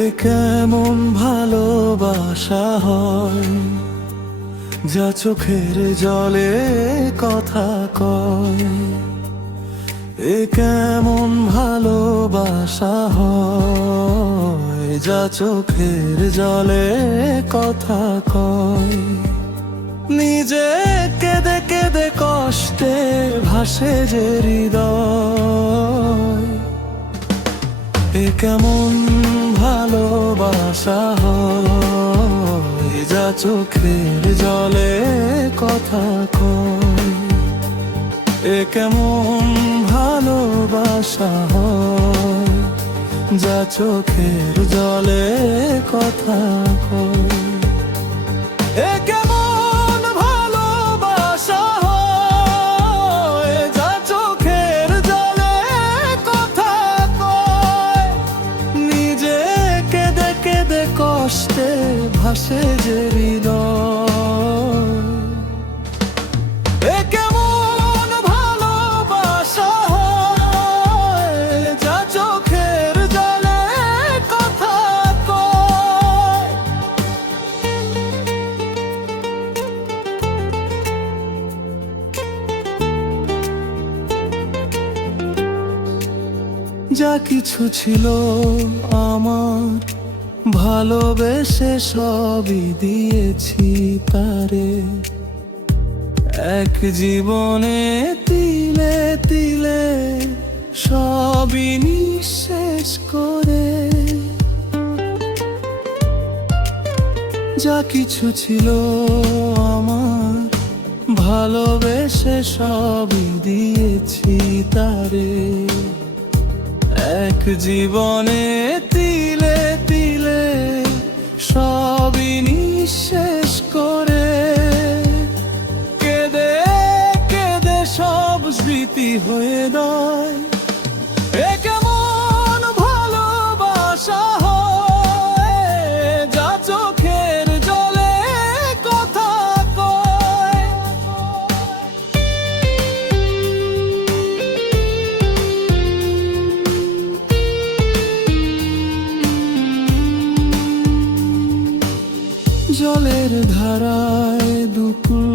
এ কেমন ভালোবাসা হয়, যা চোখের জলে কথা কয়। এ কেমন ভালোবাসা হয়, যা চোখের জলে কথা কয়। নিজে কেঁদে কেঁদে কষ্টে ভাসে যে হৃদয়। এ কেমন ভালোবাসা হয়, যা চোখের জলে কথা কয়। এ কেমন ভালোবাসা হয়, যা চোখের জলে কথা কয়। এ কেমন ভালোবাসা হয়, যা চোখের জলে কথা কয়। নিজে কেঁদে কেঁদে কষ্টে ভাসে যে হৃদয়। এ কেমন ভালোবাসা হয়, যা চোখের জলে কথা কয়। যা কিছু ছিল আমার, ভালোবেসে সবই দিয়েছি তারে। এক জীবনে তিলে তিলে সবই নিঃশেষ করে। যা কিছু ছিল আমার, ভালোবেসে সবই দিয়েছি তারে। এক জীবনে তিলে তিলে সবই নিঃশেষ করে। কেঁদে কেঁদে সব স্মৃতি হয়ে যায়। এ কেমন ভালোবাসা হয়, যা চোখের জলে কথা কয়। জলের ধারায় দুকুল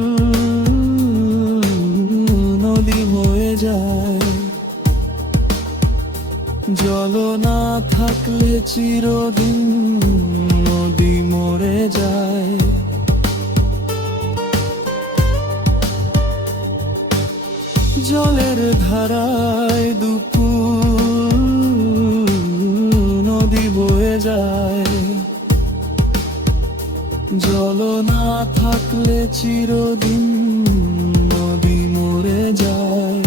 নদী হয়ে যায়। জল না থাকলে চিরদিন নদী মরে যায়। জলের ধারায় দুকুল নদী বয়ে যায়। জল না থাকলে চিরদিন নদী মরে যায়।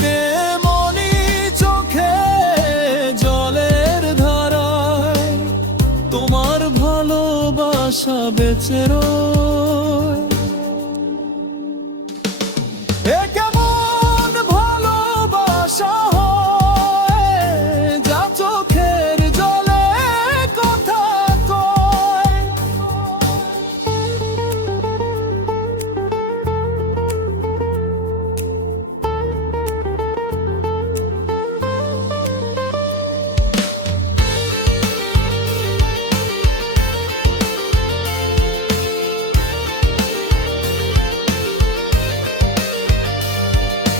তেমনি চোখে জলের ধারায় তোমার ভালোবাসা বেঁচে রয়। এ কেমন ভালোবাসা হয়, যা চোখের জলে কথা কয়।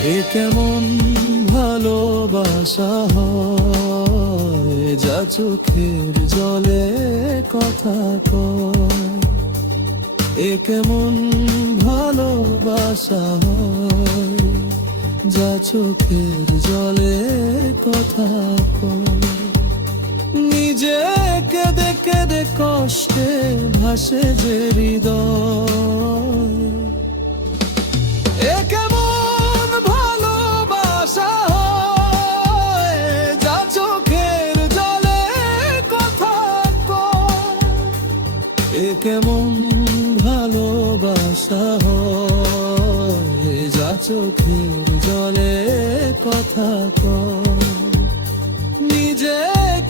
এ কেমন ভালোবাসা হয়, যা চোখের জলে কথা কয়। এ কেমন ভালোবাসা হয়, যা চোখের জলে কথা কয়। নিজে কেঁদে কেঁদে কষ্টে ভাসে যে হৃদয়। এ কেমন ভালোবাসা হয়, যা চোখের জলে কথা কয়। এ কেমন ভালোবাসা হয়, যা চোখের জলে কথা কয়। নিজে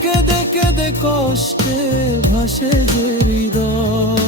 কেঁদে কেঁদে কষ্টে ভাসে যে হৃদয়।